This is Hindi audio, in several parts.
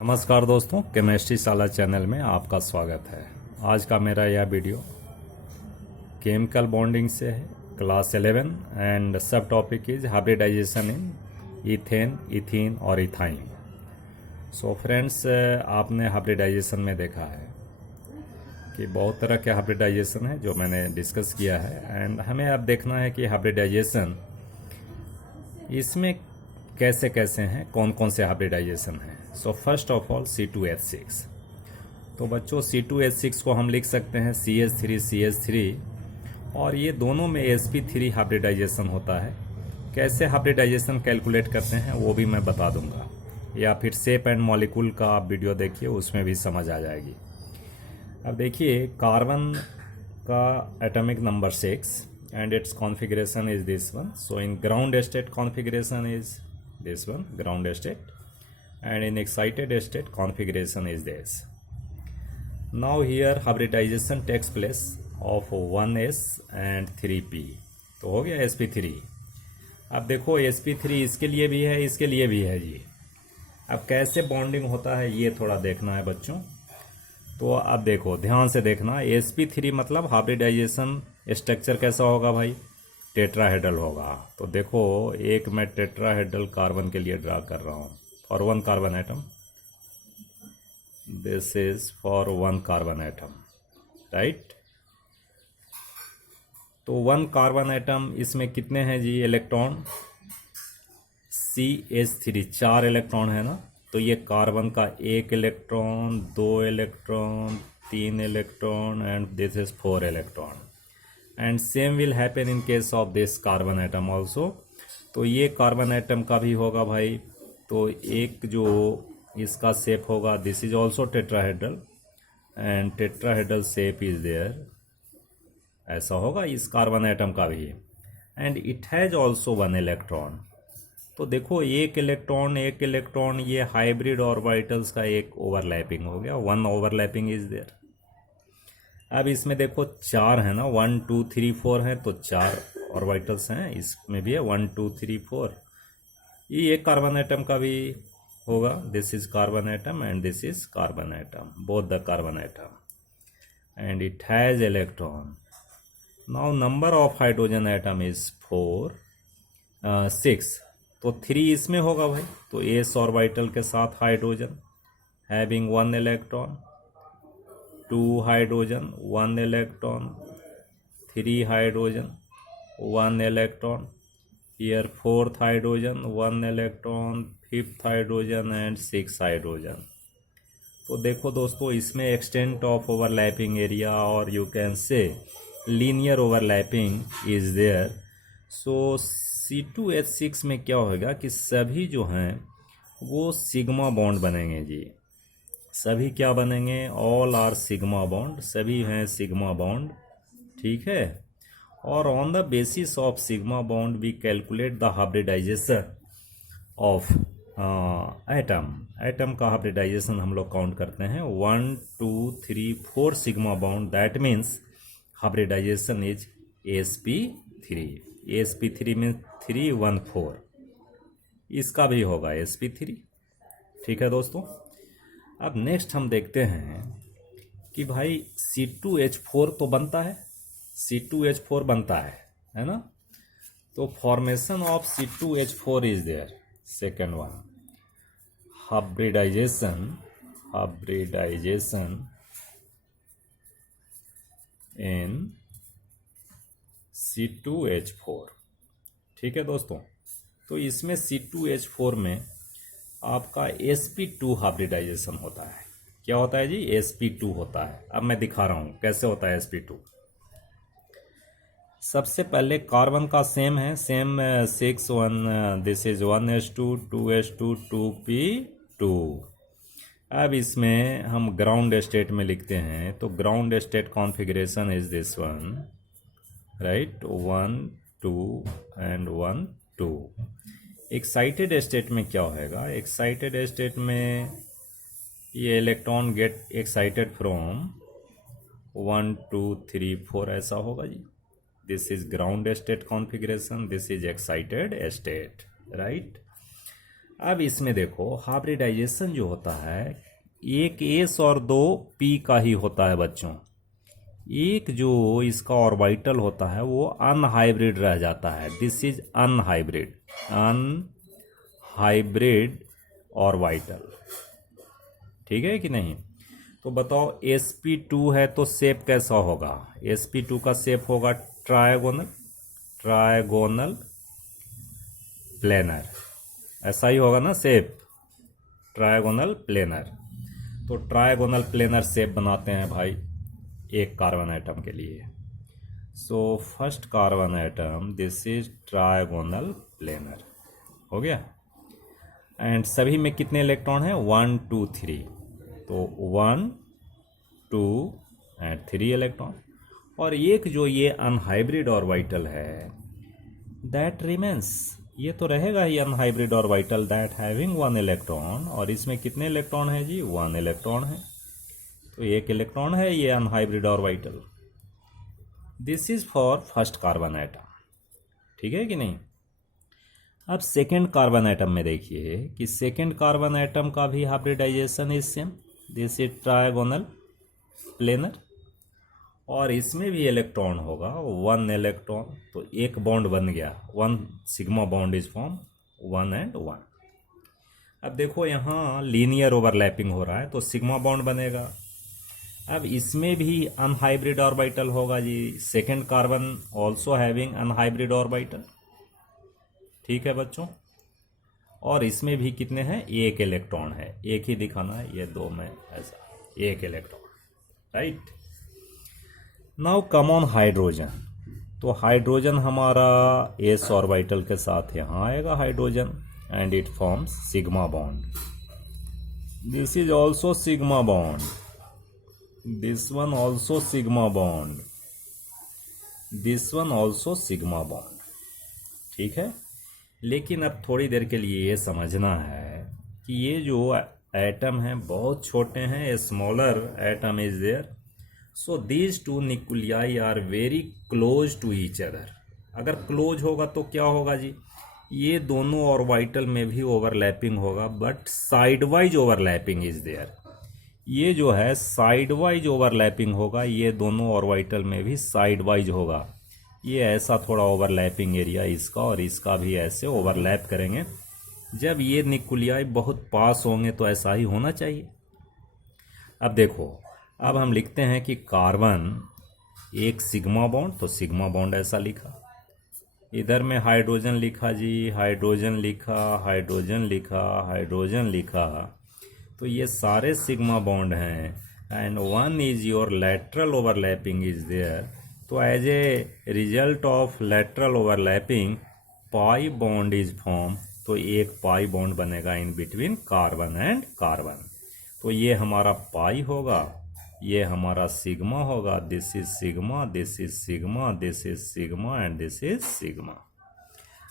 नमस्कार दोस्तों, केमिस्ट्री शाला चैनल में आपका स्वागत है। आज का मेरा यह वीडियो केमिकल बॉन्डिंग से है, class 11 and sub topic is hybridization in ethane, ethene और इथाइन। सो फ्रेंड्स, आपने हाइब्रिडाइजेशन में देखा है कि बहुत तरह के हाइब्रिडाइजेशन है जो मैंने डिस्कस किया है, एंड हमें अब देखना है कि हाइब्रिडाइजेशन इसमें कैसे कैसे हैं, कौन कौन से हाइब्रिडाइजेशन हैं। So first of all C2H6। तो बच्चों C2H6 को हम लिख सकते हैं CH3CH3, और ये दोनों में sp3 हाइब्रिडाइजेशन होता है। कैसे हाइब्रिडाइजेशन कैलकुलेट करते हैं वो भी मैं बता दूंगा, या फिर शेप एंड मॉलिक्यूल का आप वीडियो देखिए, उसमें भी समझ आ जाएगी। अब देखिए, कार्बन का atomic number 6 and its configuration is this one. So in ground state configuration is this one, ground state, and in excited state configuration is this. Now here hybridization takes place of 1s and 3p. तो हो गया sp3। अब देखो sp3 इसके लिए भी है, इसके लिए भी है जी। अब कैसे बॉन्डिंग होता है ये थोड़ा देखना है बच्चों। तो अब देखो, ध्यान से देखना, sp3 मतलब हाइब्रिडाइजेशन स्ट्रक्चर कैसा होगा भाई, टेट्राहेड्रल होगा। तो देखो, एक मैं टेट्राहेड्रल कार्बन के लिए ड्रा कर रहा हूँ for one carbon atom. This is for one carbon atom, right. तो वन कार्बन एटम, इसमें कितने हैं जी इलेक्ट्रॉन? CH3 4 इलेक्ट्रॉन है ना। तो ये कार्बन का 1 electron, 2 electron, 3 electron and this is 4 electron. And same will happen in case of this carbon atom also. तो ये कार्बन एटम का भी होगा भाई। तो एक जो इसका शेप होगा, this is also tetrahedral, and tetrahedral shape is there, ऐसा होगा इस कार्बन एटम का भी। And it has also 1 electron. तो देखो, एक इलेक्ट्रॉन ये हाइब्रिड ऑर्बिटल्स का एक ओवरलैपिंग हो गया, 1 ओवरलैपिंग इज देयर। अब इसमें देखो 4 है ना, 1 2 3 4 है, तो 4 ऑर्बिटल्स हैं, इसमें भी है 1 2 3 4। ये एक कार्बन एटम का भी होगा, this is carbon atom and this is carbon atom, both the carbon atom, and it has electron. Now number of hydrogen atom is 6। तो 3 इसमें होगा भाई। तो s ऑर्बिटल के साथ hydrogen having 1 electron, 2 hydrogen 1 electron, 3 hydrogen 1 electron, here 4th hydrogen 1 electron, 5th hydrogen and 6 hydrogen. तो देखो दोस्तों, इसमें एक्सटेंट ऑफ ओवरलैपिंग एरिया और you can say linear overlapping is there. So C2H6 में क्या होगा कि सभी जो हैं वो सिग्मा बॉन्ड बनेंगे जी। सभी क्या बनेंगे? ऑल आर सिग्मा बॉन्ड, सभी हैं सिग्मा बॉन्ड, ठीक है। और on the basis of sigma bond we calculate the hybridization of atom का हाइब्रिडाइजेशन हम लोग काउंट करते हैं 1 2 3 4 sigma bond. That means hybridization is sp3 में 3 1 4, इसका भी होगा sp3, ठीक है दोस्तों। अब नेक्स्ट हम देखते हैं कि भाई C2H4 तो बनता है, C2H4 बनता है ना। तो formation of C2H4 is there. Second one, hybridization in C2H4, ठीक है दोस्तों। तो इसमें C2H4 में आपका sp2 हाइब्रिडाइजेशन होता है। क्या होता है जी? sp2 होता है। अब मैं दिखा रहा हूँ कैसे होता है sp2। सबसे पहले कार्बन का सेम है, same 6 1, this is 1s2 2s2 2p2। अब इसमें हम ग्राउंड स्टेट में लिखते हैं, तो ground state configuration is this one, right, 1 2 and 1 2। Excited state में क्या होगा? एक्साइटेड स्टेट में ये इलेक्ट्रॉन गेट एक्साइटेड फ्रॉम 1 2 3 4, ऐसा होगा जी। This is ground state configuration, this is excited state, right. अब इसमें देखो हाइब्रिडाइजेशन जो होता है एक एस और दो पी का ही होता है बच्चों। एक जो इसका ऑर्बिटल होता है वो अनहाइब्रिड रह जाता है। This is unhybrid, unhybrid orbital. ठीक है कि नहीं? तो बताओ sp2 है तो शेप कैसा होगा? sp2 का शेप होगा ट्रायगोनल, ट्रायगोनल प्लेनर। ऐसा ही होगा ना शेप, ट्रायगोनल प्लेनर। तो ट्रायगोनल प्लेनर शेप बनाते हैं भाई एक कार्बन आइटम के लिए। So first carbon atom, this is trigonal planar, हो गया। एंड सभी में कितने इलेक्ट्रॉन हैं? 1 2 3। तो 1 2 एंड 3 इलेक्ट्रॉन। और एक जो ये अनहाइब्रिड ऑर्बिटल है दैट रिमेंस, ये तो रहेगा ही unhybrid orbital that having 1 electron. और इसमें कितने इलेक्ट्रॉन है जी? 1 इलेक्ट्रॉन है। तो 1 इलेक्ट्रॉन है ये unhybrid orbital. This is for first carbon atom. ठीक है कि नहीं? अब सेकेंड कार्बन आइटम में देखिए कि सेकेंड कार्बन आइटम का भी hybridization is same. This is trigonal planar. और इसमें भी इलेक्ट्रॉन होगा 1 इलेक्ट्रॉन। तो एक बॉन्ड बन गया, 1 sigma bond is form, 1 and 1। अब देखो यहाँ लीनियर ओवरलैपिंग हो रहा है तो सिग्मा बॉन्ड बनेगा। अब इसमें भी अनहाइब्रिड ऑर्बिटल होगा जी। Second carbon also having unhybrid orbital. ठीक है बच्चों? और इसमें भी कितने हैं? 1 इलेक्ट्रॉन है। एक ही दिखाना है, ये 2 में ऐसा 1 electron, right. Now come on hydrogen. तो हाइड्रोजन हमारा एस ऑर्बिटल के साथ यहाँ आएगा hydrogen and it forms sigma bond. This is also sigma bond, this one also sigma bond, this one also sigma bond. ठीक है? लेकिन अब थोड़ी देर के लिए ये समझना है कि ये जो एटम हैं बहुत छोटे हैं, smaller atom is there. So these two nuclei are very close to each other. अगर क्लोज होगा तो क्या होगा जी? ये दोनों ऑर्बिटल में भी ओवरलैपिंग होगा, but side wise overlapping is there. ये जो है साइड वाइज ओवरलैपिंग होगा, ये दोनों ऑर्बिटल में भी साइड वाइज होगा। ये ऐसा थोड़ा ओवरलैपिंग एरिया इसका और इसका भी ऐसे ओवरलैप करेंगे। जब ये न्यूक्लियाई बहुत पास होंगे तो ऐसा ही होना चाहिए। अब देखो, अब हम लिखते हैं कि कार्बन एक सिग्मा बॉन्ड, तो सिग्मा बॉन्ड ऐसा लिखा। इधर में हाइड्रोजन लिखा जी, हाइड्रोजन लिखा, हाइड्रोजन लिखा, हाइड्रोजन लिखा। तो ये सारे सिग्मा बॉन्ड हैं and 1 is your lateral overlapping is there. तो as a result of lateral overlapping pi bond is form. तो एक पाई बॉन्ड बनेगा in between carbon and carbon. तो ये हमारा पाई होगा, ये हमारा सिग्मा होगा। This is sigma, this is sigma, this is sigma and this is sigma.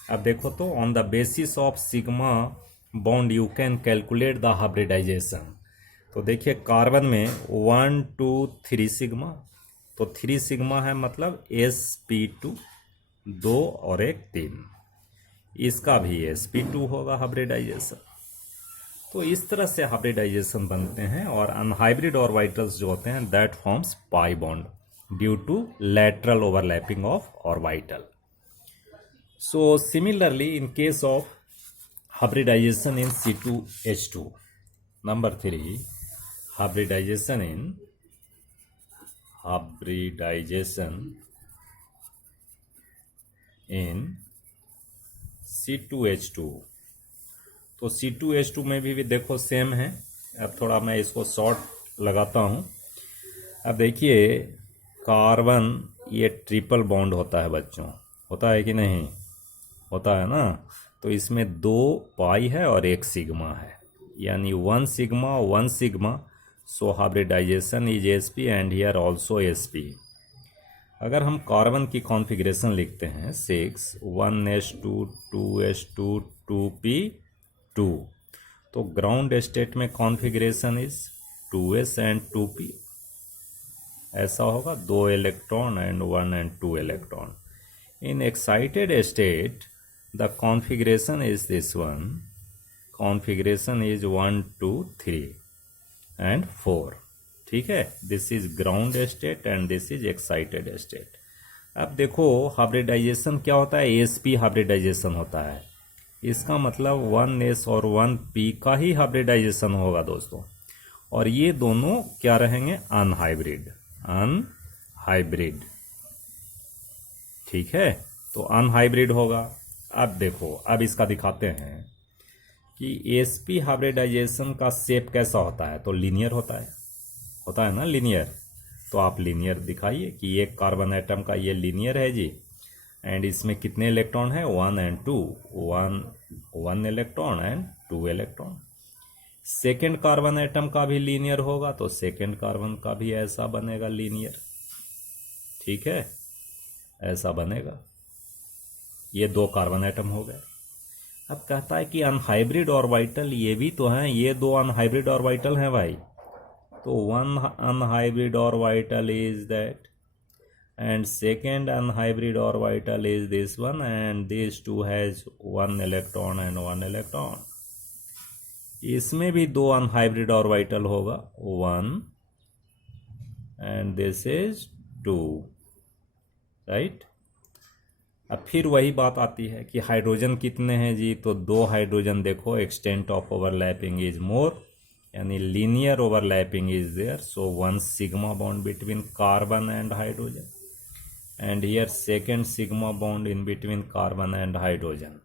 अब देखो तो on the basis of sigma bond you can calculate the hybridization. तो देखिए कार्बन में 1 2 3 सिग्मा, तो 3 सिग्मा है मतलब sp2, 2 और 1 3। इसका भी sp2 होगा हाइब्रिडाइजेशन। तो इस तरह से हाइब्रिडाइजेशन बनते हैं। और अनहाइब्रिड ऑर्बिटल्स जो होते हैं that forms pi bond due to lateral overlapping of orbital. So similarly in case of hybridization in C2H2. Number 3, hybridization in C2H2। तो C2H2 में भी देखो सेम है। अब थोड़ा मैं इसको शॉर्ट लगाता हूँ। अब देखिए कार्बन ये ट्रिपल बॉन्ड होता है बच्चों, होता है कि नहीं? होता है ना। तो इसमें 2 पाई है और 1 सिग्मा है, यानी 1 sigma 1 sigma. So hybridization is sp and here also sp। अगर हम कार्बन की कॉन्फ़िगरेशन लिखते हैं 6 1s2 2s2 2p2, तो ग्राउंड स्टेट में configuration is 2s and 2p। ऐसा होगा 2 electron and 1 and 2 electron. In excited state the configuration is this one, configuration is 1 2 3 and 4, ठीक है। This is ground state and this is excited state. अब देखो हाइब्रिडाइजेशन क्या होता है, एसपी हाइब्रिडाइजेशन होता है। इसका मतलब 1s और 1p का ही हाइब्रिडाइजेशन होगा दोस्तों, और ये दोनों क्या रहेंगे, अनहाइब्रिड, अनहाइब्रिड, ठीक है। तो अनहाइब्रिड होगा। अब देखो, अब इसका दिखाते हैं कि एसपी हाइब्रिडाइजेशन का शेप कैसा होता है। तो लीनियर होता है ना, लीनियर। तो आप लीनियर दिखाइए कि एक कार्बन एटम का ये लीनियर है जी, एंड इसमें कितने इलेक्ट्रॉन है, 1 and 2, 1 electron and 2 electron. Second carbon atom का भी लीनियर होगा, तो सेकेंड कार्बन का भी ऐसा बनेगा लीनियर, ठीक है, ऐसा बनेगा। ये 2 कार्बन एटम हो गए। अब कहता है कि अनहाइब्रिड ऑर्बिटल ये भी तो हैं, ये 2 अनहाइब्रिड ऑर्बिटल हैं भाई। तो 1 unhybrid orbital is that, and second unhybrid orbital is this one, and this 2 has 1 electron and 1 electron. इसमें भी 2 अनहाइब्रिड ऑर्बिटल होगा, 1 एंड दिस इज 2, राइट। अब फिर वही बात आती है कि हाइड्रोजन कितने हैं जी, तो 2 हाइड्रोजन। देखो extent of overlapping is more, यानी linear overlapping is there, so 1 sigma bond between carbon and hydrogen, and here second sigma bond in between carbon and hydrogen.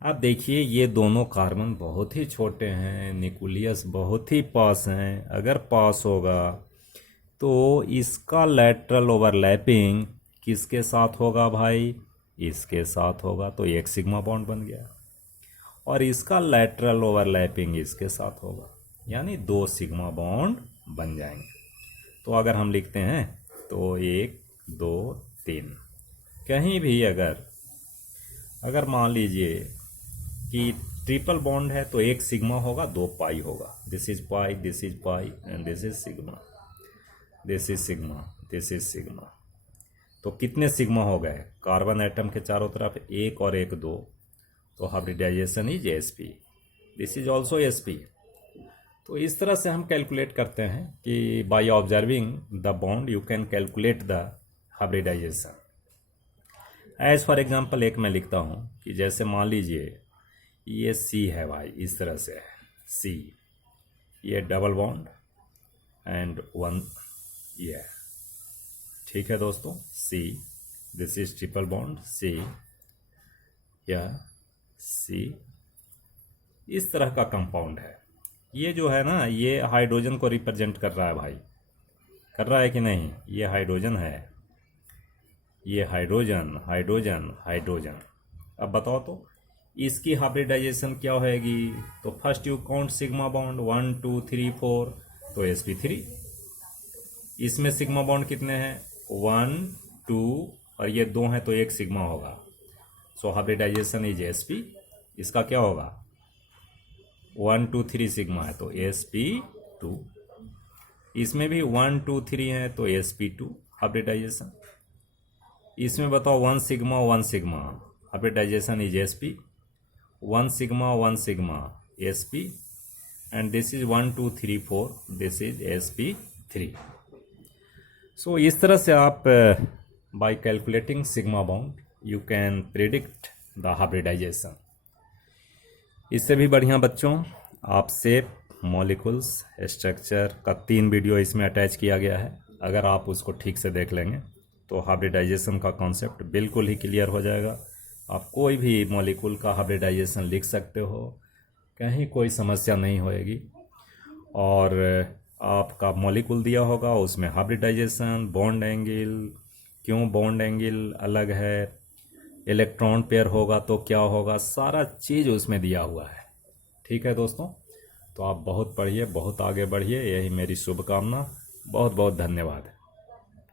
अब देखिए ये दोनों कार्बन बहुत ही छोटे हैं, न्यूक्लियस बहुत ही पास हैं। अगर पास होगा तो इसका लैटरल ओवरलैपिंग किसके साथ होगा भाई, इसके साथ होगा, तो एक सिग्मा बॉन्ड बन गया। और इसका लैटरल ओवरलैपिंग इसके साथ होगा, यानी 2 सिग्मा बॉन्ड बन जाएंगे। तो अगर हम लिखते हैं तो 1 2 3, कहीं भी अगर मान लीजिए कि ट्रिपल बॉन्ड है तो 1 सिग्मा होगा, 2 पाई होगा। This is pi, this is pi, and this is sigma, this is sigma, this is sigma. तो कितने सिग्मा हो गए कार्बन एटम के चारों तरफ, 1 और 1 2। तो hybridization is sp, this is also sp। तो इस तरह से हम कैलकुलेट करते हैं कि by observing the bond you can calculate the hybridization. As for example एक मैं लिखता हूँ कि जैसे मान लीजिए ये C है भाई, इस तरह से है C, ये डबल बॉन्ड एंड 1 ये, ठीक है दोस्तों, C, this is triple bond C, या C, इस तरह का कंपाउंड है। ये जो है ना, ये हाइड्रोजन को रिप्रेजेंट कर रहा है भाई, कर रहा है कि नहीं, ये हाइड्रोजन है, ये हाइड्रोजन हाइड्रोजन हाइड्रोजन। अब बताओ तो इसकी हाइब्रिडाइजेशन क्या होएगी। तो first you count sigma bond, 1 2 3 4, तो sp3। इसमें सिग्मा बॉन्ड कितने हैं, 1 2, और ये 2 हैं तो 1 सिग्मा होगा। सो हाइब्रिडाइजेशन इज sp। इसका क्या होगा, 1 2 3 सिग्मा है तो sp2। इसमें भी 1 2 3 है तो sp2 हाइब्रिडाइजेशन। इसमें बताओ 1 sigma 1 sigma, hybridization is sp, 1 sigma sp, and this is 1 2 3 4, this is sp3। So इस तरह से आप by calculating sigma bond you can predict the hybridization. इससे भी बढ़िया बच्चों, आप शेप, मॉलिक्यूल्स, स्ट्रक्चर का 3 वीडियो इसमें अटैच किया गया है। अगर आप उसको ठीक से देख लेंगे तो हाइब्रिडाइजेशन का कॉन्सेप्ट बिल्कुल ही क्लियर हो जाएगा। आप कोई भी मॉलिक्यूल का हाइब्रिडाइजेशन लिख सकते हो, कहीं कोई समस्या नहीं होएगी। और आपका मॉलिक्यूल दिया होगा, उसमें हाइब्रिडाइजेशन, बॉन्ड एंगल, क्यों बॉन्ड एंगल अलग है, इलेक्ट्रॉन पेयर होगा तो क्या होगा, सारा चीज़ उसमें दिया हुआ है। ठीक है दोस्तों, तो आप बहुत पढ़िए, बहुत आगे बढ़िए, यही मेरी शुभकामना। बहुत बहुत धन्यवाद।